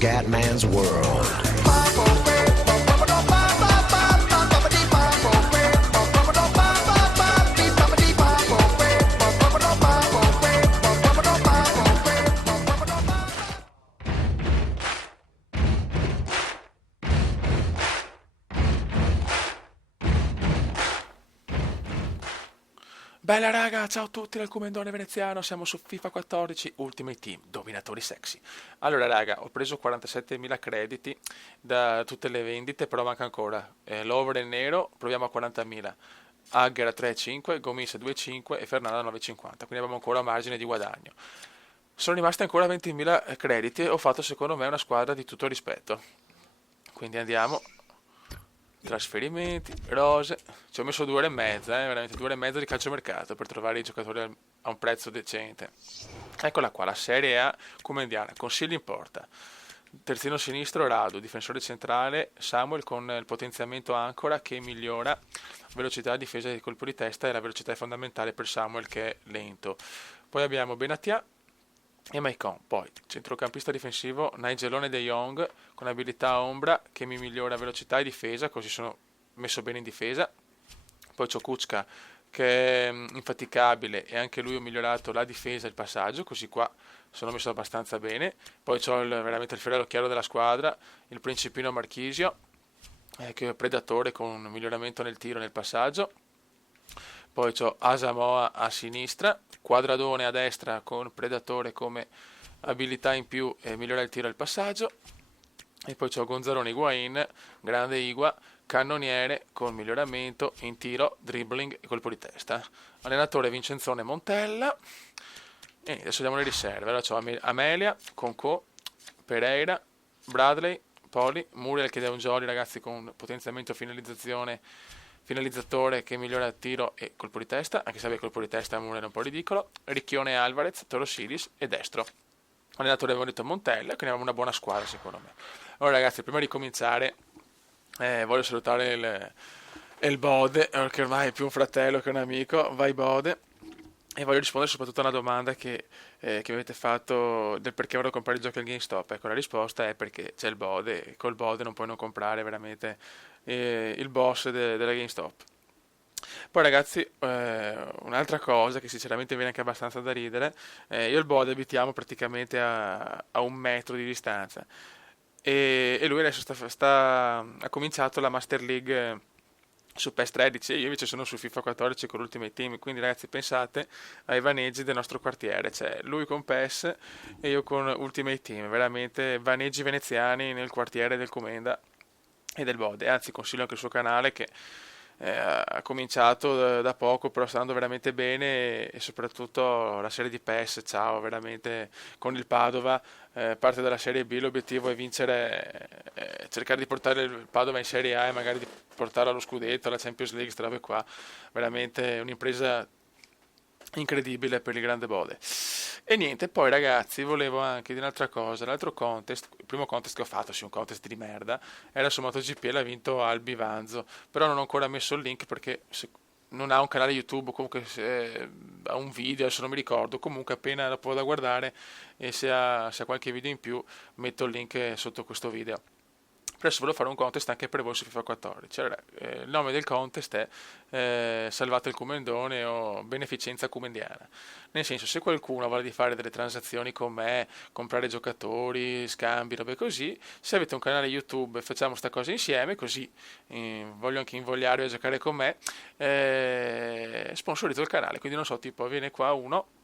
Scatman's World. Bella raga, ciao a tutti dal Comendone Veneziano, siamo su FIFA 14 Ultimate Team, dominatori sexy. Allora raga, ho preso 47.000 crediti da tutte le vendite, però manca ancora. L'over è nero, proviamo a 40.000. Agger a 3,5, Gomis a 2,5 e Fernanda a 9,50, quindi abbiamo ancora margine di guadagno. Sono rimasti ancora 20.000 crediti e ho fatto secondo me una squadra di tutto rispetto. Quindi andiamo. Trasferimenti, rose. Ci ho messo 2 ore e mezza, veramente 2 ore e mezza di calciomercato per trovare i giocatori a un prezzo decente. Eccola qua, la Serie A comendiana. Consigli in porta. Terzino sinistro Radu, difensore centrale Samuel con il potenziamento ancora che migliora velocità, difesa e colpo di testa, e la velocità è fondamentale per Samuel che è lento. Poi abbiamo Benatia e Maicon. Poi centrocampista difensivo Nigelone De Jong con abilità ombra che mi migliora velocità e difesa, così sono messo bene in difesa. Poi c'ho Kuczka che è infaticabile e anche lui ho migliorato la difesa e il passaggio, così qua sono messo abbastanza bene. Poi c'ho veramente il fiorello chiaro della squadra, il principino Marchisio che è predatore con un miglioramento nel tiro e nel passaggio. Poi c'ho Asamoah a sinistra, Quadradone a destra con Predatore come abilità in più e migliora il tiro e il passaggio. E poi c'ho Gonzalone Higuain, grande Igua, cannoniere con miglioramento in tiro, dribbling e colpo di testa. Allenatore Vincenzone Montella. E adesso vediamo le riserve. Allora c'ho Amelia, Conco, Pereira, Bradley, Poli, Muriel che è un jolly ragazzi con potenziamento finalizzatore che migliora il tiro e colpo di testa, anche se il colpo di testa a Muriel è un po' ridicolo. Ricchione Alvarez, Torosidis e destro. Allenatore avevo detto Montella, quindi abbiamo una buona squadra secondo me. Allora ragazzi, prima di cominciare voglio salutare il Bode, che ormai è più un fratello che un amico. Vai Bode. E voglio rispondere soprattutto a una domanda che mi avete fatto del perché vorrei comprare i giochi al GameStop. Ecco, la risposta è perché c'è il Bode e col Bode non puoi non comprare veramente il boss della GameStop. Poi ragazzi, un'altra cosa che sinceramente viene anche abbastanza da ridere, io e il Bode abitiamo praticamente a 1 metro di distanza e lui adesso ha cominciato la Master League su PES 13 e io invece sono su FIFA 14 con l'Ultimate Team, quindi ragazzi pensate ai vaneggi del nostro quartiere, cioè lui con PES e io con Ultimate Team, veramente vaneggi veneziani nel quartiere del Comenda e del Bode. Anzi consiglio anche il suo canale che ha cominciato da poco, però sta andando veramente bene e soprattutto la serie di PES, ciao, veramente con il Padova, parte dalla Serie B, l'obiettivo è vincere, cercare di portare il Padova in Serie A e magari di portarlo allo scudetto, alla Champions League, queste robe qua, veramente un'impresa incredibile per il grande Bode. E niente, poi ragazzi, volevo anche dire un'altra cosa. L'altro contest, il primo contest che ho fatto, sì, un contest di merda, era su MotoGP e l'ha vinto Albi Vanzo. Però non ho ancora messo il link perché non ha un canale YouTube, comunque ha un video, adesso non mi ricordo. Comunque appena lo può da guardare e se ha qualche video in più, metto il link sotto questo video. Adesso volevo fare un contest anche per voi su FIFA 14. Allora, il nome del contest è Salvate il Comendone o Beneficenza Comendiana. Nel senso, se qualcuno ha voglia di fare delle transazioni con me, comprare giocatori, scambi, robe così, se avete un canale YouTube facciamo sta cosa insieme, così voglio anche invogliarvi a giocare con me, sponsorizzo il canale, quindi non so, tipo viene qua uno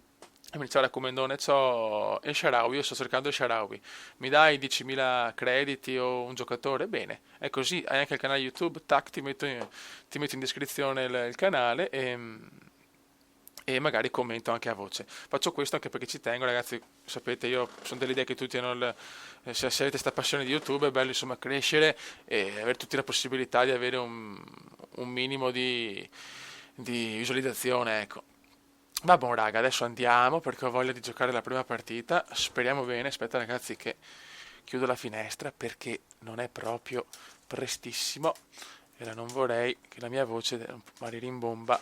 e mi dice "Guarda, Comendone, c'ho El Shaarawy, io sto cercando El Shaarawy, mi dai 10.000 crediti o un giocatore? Bene, è così, hai anche il canale YouTube, tac, ti metto in descrizione il canale e magari commento anche a voce. Faccio questo anche perché ci tengo, ragazzi, sapete, io sono dell'idea che tutti hanno se avete questa passione di YouTube è bello insomma crescere e avere tutti la possibilità di avere un minimo di visualizzazione, ecco. Va buon raga, adesso andiamo perché ho voglia di giocare la prima partita. Speriamo bene. Aspetta ragazzi che chiudo la finestra perché non è proprio prestissimo e non vorrei che la mia voce magari rimbomba.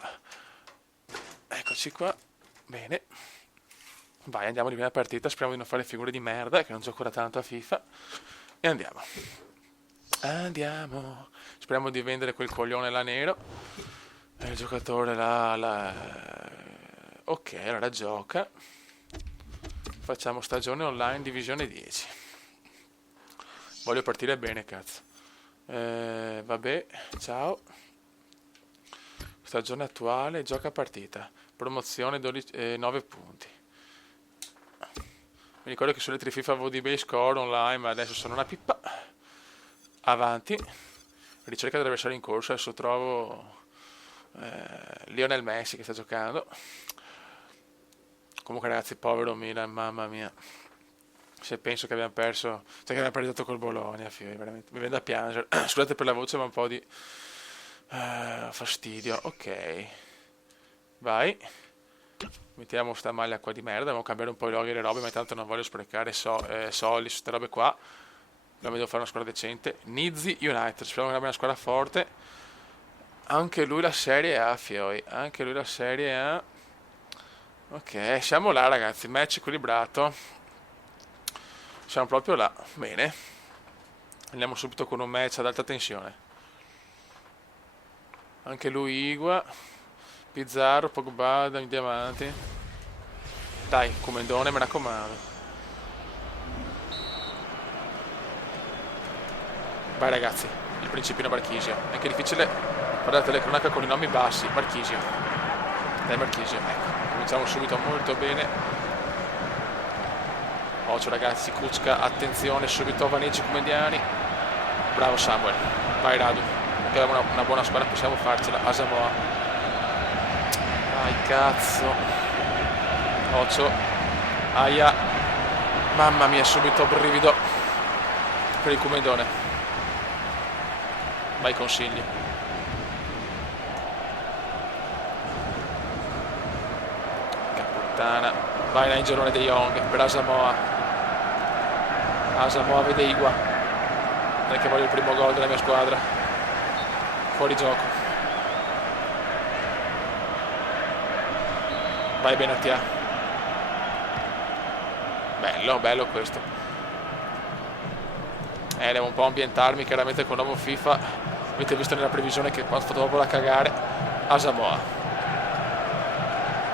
Eccoci qua. Bene. Vai, andiamo di prima partita, speriamo di non fare figure di merda, che non gioco da tanto a FIFA. E andiamo. Andiamo. Speriamo di vendere quel coglione là nero. Il giocatore Ok, allora gioca. Facciamo stagione online divisione 10. Voglio partire bene, cazzo. Vabbè, ciao. Stagione attuale, gioca partita. Promozione 9 punti. Mi ricordo che su altri FIFA avevo dei bei score online, ma adesso sono una pippa. Avanti. Ricerca dell'avversario in corsa, adesso trovo Lionel Messi che sta giocando. Comunque ragazzi, povero Milan, mamma mia. Se penso che abbiamo perso, cioè che abbiamo perduto col Bologna, veramente, mi viene da piangere. Scusate per la voce, ma un po' di fastidio. Ok, vai. Mettiamo sta maglia qua di merda, devo cambiare un po' i loghi e le robe, ma intanto non voglio sprecare soldi su queste robe qua. Devo fare una squadra decente. Nizzi United, speriamo che abbia una squadra forte. Anche lui la Serie A, fioi. Anche lui la Serie A. Ok, siamo là ragazzi, match equilibrato. Siamo proprio là, bene. Andiamo subito con un match ad alta tensione. Anche lui Igua. Pizzarro, Pogba, Diamanti. Dai, Comendone, me raccomando. Vai ragazzi, il principino Marchisio. È anche difficile fare la telecronaca con i nomi bassi. Marchisio. Dai Marchisio, ecco. Cominciamo subito molto bene. Occhio ragazzi, Kuczka, attenzione, subito Vaneggi Comendiani. Bravo Samuel. Vai Radu. Abbiamo una buona squadra, possiamo farcela. Asamoah. Dai cazzo. Occhio. Aia. Mamma mia, subito brivido per il Comendone. Vai consigli. Caputtana. Vai Nigelone De Jong per Asamoah. Asamoah vede Igua. Non è che voglio il primo gol della mia squadra. Fuori gioco. Vai Benatia. Bello, bello questo. Devo un po' ambientarmi chiaramente con il nuovo FIFA. Avete visto nella previsione che ho fatto dopo la cagare. Asamoah.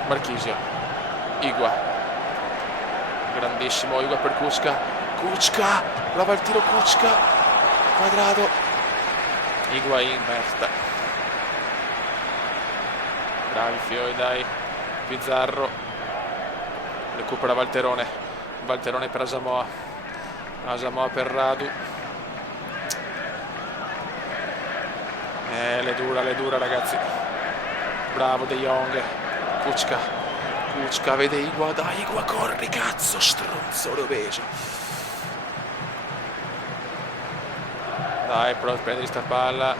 Marchisio. Igua. Grandissimo Igua per Kuczka. Kuczka. Prova il tiro Kuczka. Quadrato. Igua in merda. Bravi fioi, dai. Pizzarro. Recupera Valterone. Valterone per Asamoah. Asamoah per Radu. Le dura ragazzi. Bravo De Jong. Kuczka. Kuczka vede Igua. Dai Igua, corri cazzo, stronzo roveso. Dai, però prendi sta palla.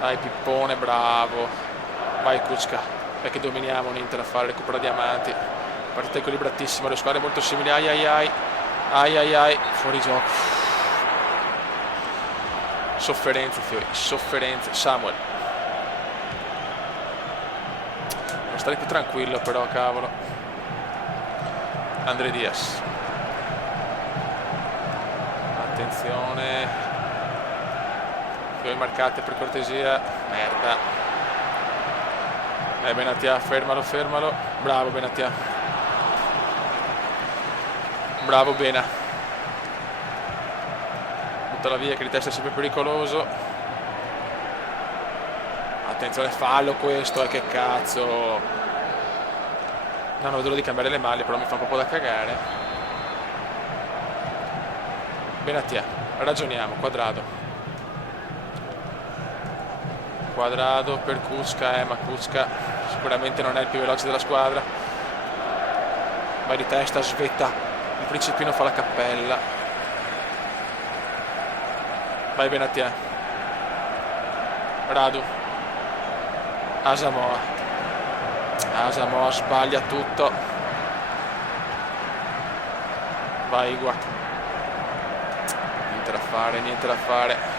Dai Pippone, bravo. Vai Kuczka. Perché dominiamo l'Inter a fare recupero diamanti. Partita equilibratissima, le squadre molto simili. Ai ai ai. Ai ai ai. Fuori gioco. Sofferenze fiori, sofferenze. Samuel. Devo stare più tranquillo però, cavolo. Andre Diaz. Attenzione. Fiori marcate per cortesia. Merda. Benatia, fermalo. Bravo Benatia. Bravo Bena. Buttala via che di testa è sempre pericoloso. Attenzione, fallo questo, che cazzo. No, non vedo di cambiare le maglie, però mi fa un po' da cagare. Benatia, ragioniamo, Quadrado per Kuczka, ma Kuczka sicuramente non è il più veloce della squadra. Vai di testa, svetta. Il principino fa la cappella. Vai Benatia. Radu. Asamoah. Asamoah sbaglia tutto. Vai Igua. Niente da fare.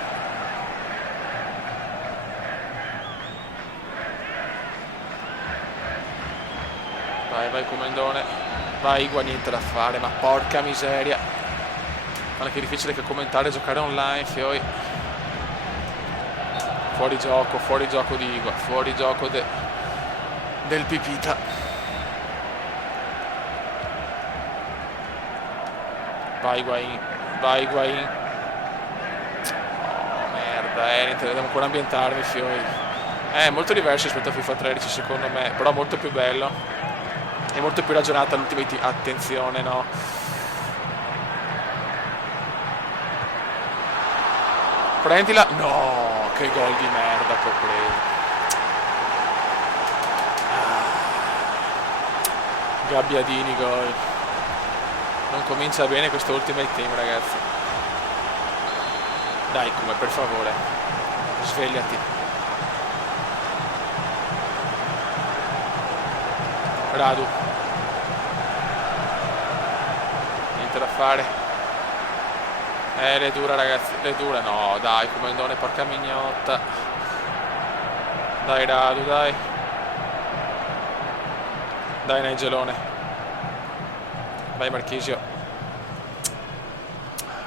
Vai Comendone. Vai Igua, niente da fare, ma porca miseria. Guarda che difficile che commentare e giocare online, fioi. Fuori gioco di Igua, fuori gioco del Pipita. Vai Higuain. Oh merda, niente, devo ancora ambientarmi, fioi. È molto diverso rispetto a FIFA 13 secondo me, però molto più bello. È molto più ragionata l'ultimate, attenzione, no? Prendila. No, che gol di merda che ho preso. Gabbiadini gol. Non comincia bene questo ultimate team, ragazzi. Dai, come, per favore. Svegliati. Radu. Niente da fare. Le dura, ragazzi. Le dura. No, dai, Comendone, porca mignotta. Dai, Radu, dai. Dai, Nigelone. Vai, Marchisio.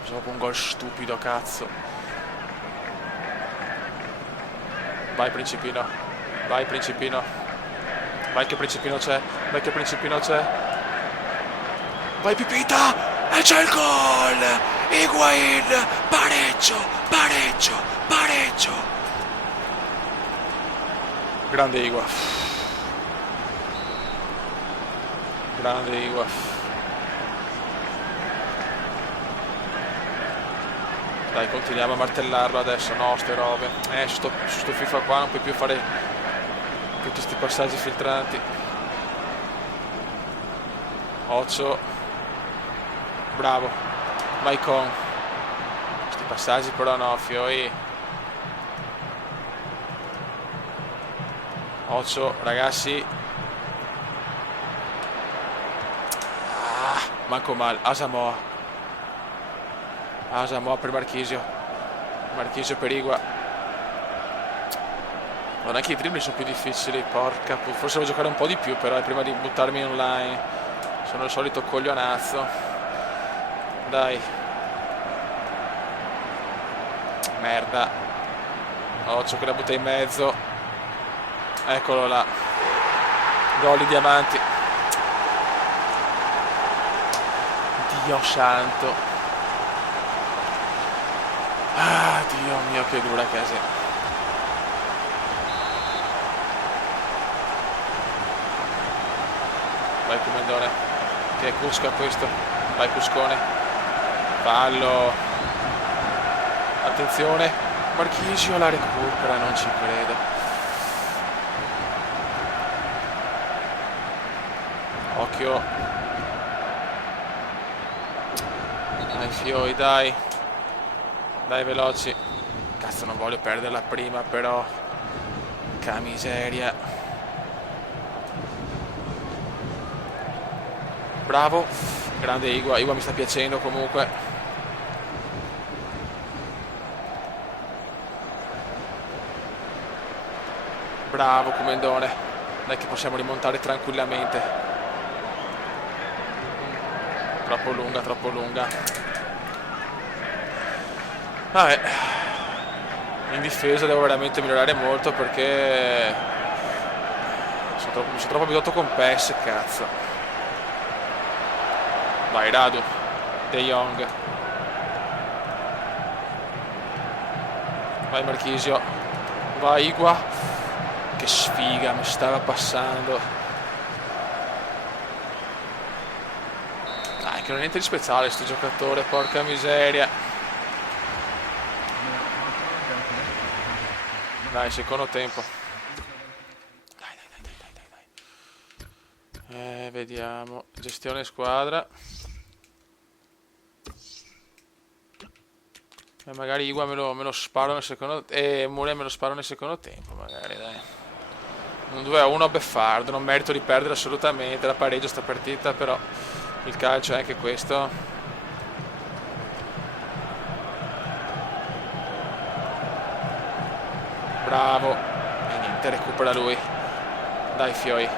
Proprio un gol stupido, cazzo. Vai, Principino. Vai, Principino. Vai che Principino c'è. Vai, Pipita. E c'è il gol. Higuain. Pareggio. Grande Igua. Dai, continuiamo a martellarlo adesso. No, ste robe. Su sto FIFA qua non puoi più fare tutti questi passaggi filtranti. Occhio. Bravo. Vai con questi passaggi però no, fioi. Occhio, ragazzi. Manco male. Asamoah per Marchisio per Igua. Non è che i dribbling sono più difficili, porca. Forse devo giocare un po' di più però prima di buttarmi online. Sono il solito coglionazzo. Dai. Merda. Occhio che la butta in mezzo. Eccolo là. Gol di diamanti. Dio santo. Dio mio, che dura che è. Vai Comendone. Che è Cusca questo. Vai Cuscone. Fallo. Attenzione. Marchisio la recupera, non ci credo. Occhio. Dai fioi, dai veloci. Cazzo, non voglio perderla prima però. Che miseria. Bravo. Grande Igua mi sta piacendo comunque. Bravo Comendone. Dai che possiamo rimontare tranquillamente. Troppo lunga. Vabbè, in difesa devo veramente migliorare molto perché mi sono troppo abituato con PES, cazzo. Vai Radu. De Jong. Vai Marchisio. Vai Igua. Che sfiga, mi stava passando. Dai, che non è niente di speciale sto giocatore, porca miseria. Dai, secondo tempo. Dai. Vediamo. Gestione squadra. Magari Igua me lo sparo nel secondo. Mure me lo sparo nel secondo tempo, magari, dai. Un 2-1 beffardo. Non merito di perdere assolutamente. La pareggio sta partita, però il calcio è anche questo. Bravo. E niente, recupera lui. Dai fioi.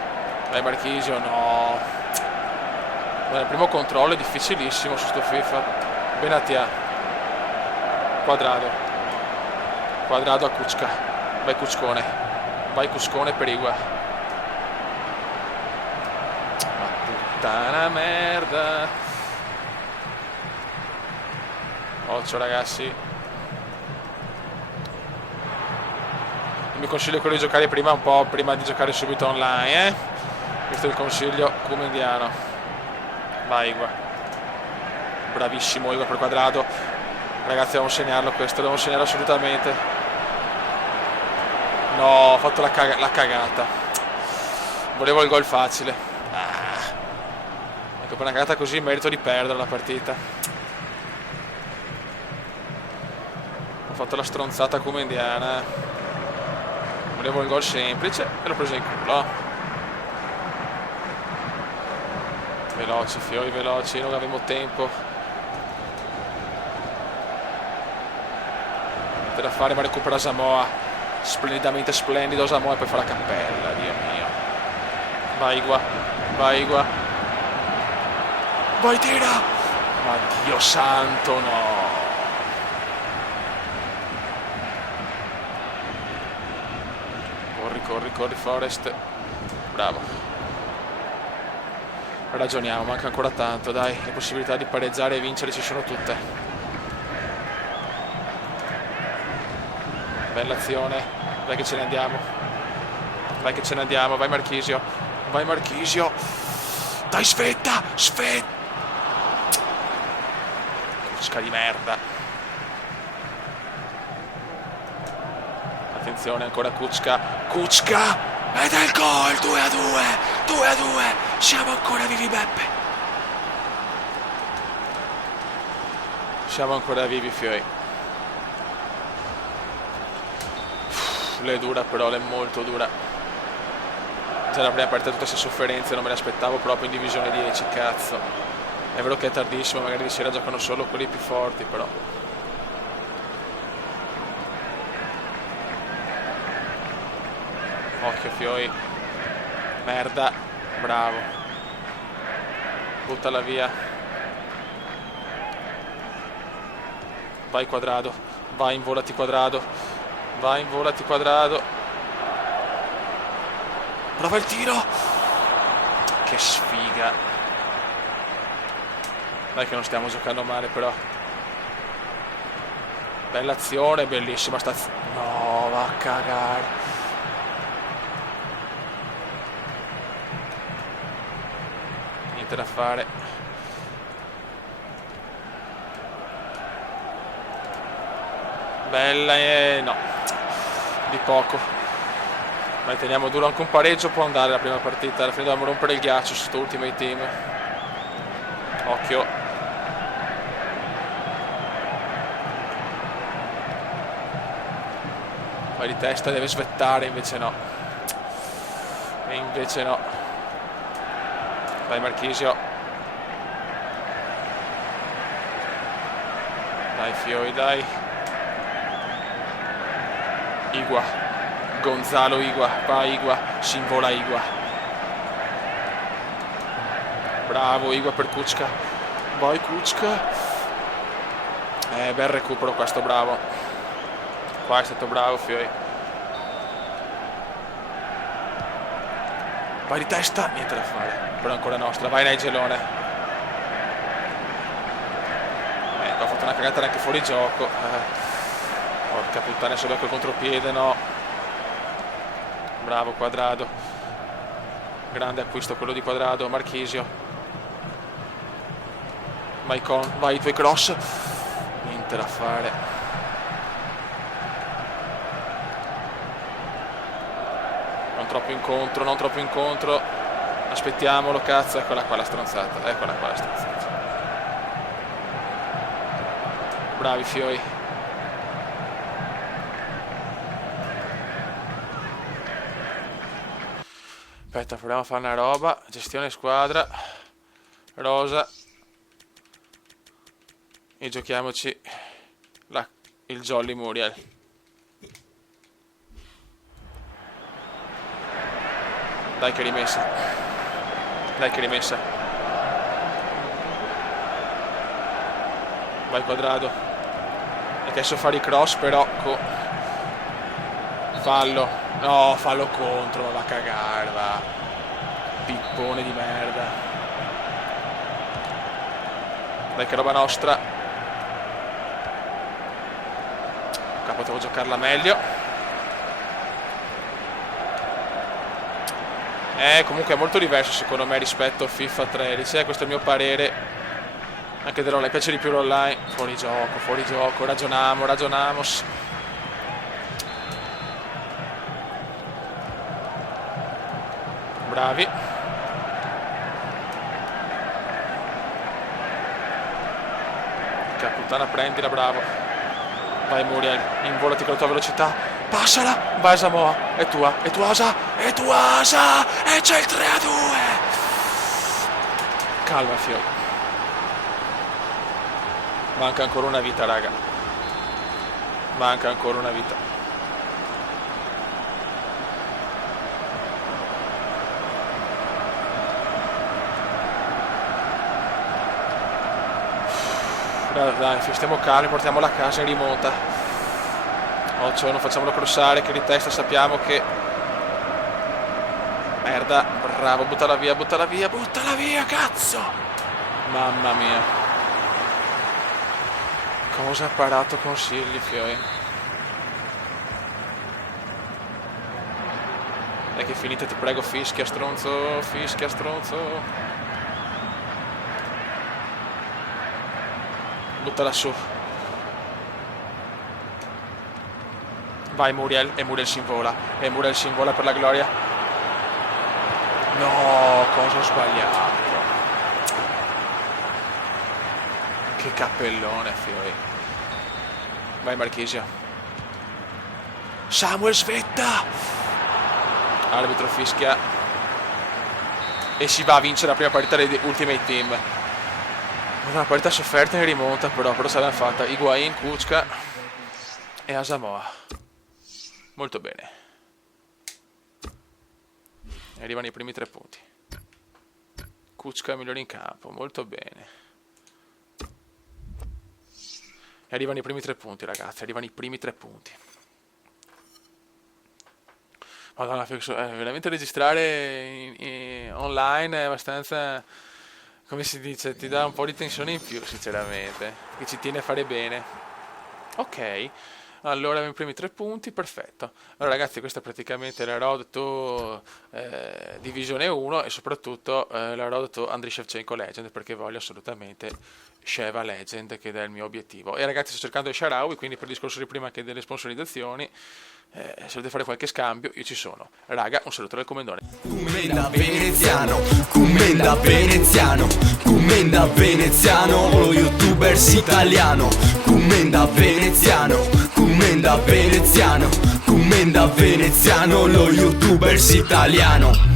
Dai Marchisio, no. Il primo controllo è difficilissimo su sto FIFA. Benatia. Quadrado. Quadrado a Kučka. Vai Kučkone. Vai Kučkone per Igua. Ma puttana merda. Occhio ragazzi. Il mio consiglio è quello di giocare prima un po', prima di giocare subito online, Questo è il consiglio comendiano. Vai Igua. Bravissimo Igua per Quadrado. Ragazzi dobbiamo segnarlo questo, dobbiamo segnarlo assolutamente. No, ho fatto la cagata. Volevo il gol facile. Ecco, per una cagata così merito di perdere la partita. Ho fatto la stronzata comendiana. Volevo il gol semplice e l'ho preso in culo. Veloci, fiori veloci, non avevo tempo. Niente da fare, ma recupera Samoa. Splendidamente splendido Samoa e poi fa la cappella, Dio mio. Vai Igua, vai Igua. Vai tira! Ma Dio santo, no! Corri, corri, corri Forest. Bravo. Ragioniamo, manca ancora tanto, dai, le possibilità di pareggiare e vincere ci sono tutte. Bella azione, dai che ce ne andiamo. Dai che ce ne andiamo, vai Marchisio. Vai Marchisio. Dai Svetta, Svetta. Kučka di merda. Attenzione ancora Kučka. Kučka! Ed è il gol, 2-2, 2-2, siamo ancora vivi Beppe. Siamo ancora vivi fioi. L'è dura però, l'è molto dura. Già la prima partita tutte queste sofferenze, non me le aspettavo proprio in divisione 10, cazzo. È vero che è tardissimo, magari di sera giocano solo quelli più forti però. Occhio fioi. Merda. Bravo. Buttala via. Vai Quadrado. Vai involati Quadrado. Vai involati Quadrado. Prova il tiro. Che sfiga. Dai che non stiamo giocando male però. Bella azione, bellissima stazione. No, va a cagare. Niente da fare. Bella e no, di poco. Ma teniamo duro, anche un pareggio può andare la prima partita. Alla fine dobbiamo rompere il ghiaccio su sto Ultimate Team. Occhio. Vai di testa, deve svettare, invece no. E invece no. Vai Marchisio. Dai fioi, dai. Igua. Gonzalo Igua. Vai Igua. Si invola Igua. Bravo Igua per Kučka. Vai Kučka. Bel recupero questo, bravo. Qua è stato bravo fioi. Vai di testa, niente da fare. Però è ancora nostra, vai Nigelone. Ecco, ha fatto una cagata anche fuori gioco. Porca puttana, solo col contropiede, no. Bravo Quadrado. Grande acquisto quello di Quadrado. Marchisio. Vai con, vai i tuoi cross. Niente da fare. Non troppo incontro, non troppo incontro. Aspettiamolo, cazzo. Eccola qua la stronzata. Eccola qua la stronzata. Bravi fioi. Aspetta, proviamo a fare una roba. Gestione squadra. Rosa. E giochiamoci il Jolly Muriel. Dai che rimessa. Dai che rimessa. Vai Quadrado. E adesso fare i cross però fallo. No, fallo contro, ma va a cagare, va. Pippone di merda. Dai che roba nostra. Qua potevo giocarla meglio. Comunque è molto diverso secondo me rispetto a FIFA 13, questo è il mio parere. Anche dell'online, piace di più l'online. Fuori gioco, ragionamos. Bravi. Che puttana, prendila, bravo. Vai Muriel, involati con la tua velocità. Passala, vai Samoa, è tua Asa, e c'è il 3-2. Calma Fiori. Manca ancora una vita, raga. Manca ancora una vita. Dai, stiamo calmi, portiamola a casa in rimonta. Occhio, non facciamolo crossare, che di testa sappiamo che... Merda, bravo, buttala via, cazzo! Mamma mia. Cosa ha parato consigli, Fioi? Dai che è finita, ti prego, fischia stronzo. Buttala su. Vai Muriel, e Muriel si invola per la gloria. No, cosa ho sbagliato? Che cappellone, Fioi. Vai Marchisio. Samuel svetta. Arbitro fischia. E si va a vincere la prima partita dei Ultimate Team. Una partita sofferta in rimonta, però ce l'abbiamo fatta. Higuain, Kučka e Asamoah. Molto bene. E arrivano i primi 3 punti. Kučka migliore in campo, molto bene. E arrivano i primi 3 punti, ragazzi, Madonna, veramente registrare online è abbastanza... Come si dice, ti dà un po' di tensione in più, sinceramente, che ci tiene a fare bene. Ok, allora i primi 3 punti, perfetto. Allora ragazzi, questa è praticamente la Road to Divisione 1 e soprattutto la Road to Andriy Shevchenko Legend, perché voglio assolutamente Sheva Legend, che è il mio obiettivo. E ragazzi, sto cercando il Sharawi, quindi per il discorso di prima che delle sponsorizzazioni, se volete fare qualche scambio, io ci sono. Raga, un saluto dal Comendone. Commenda veneziano, lo youtubers italiano. Commenda veneziano, lo youtubers italiano.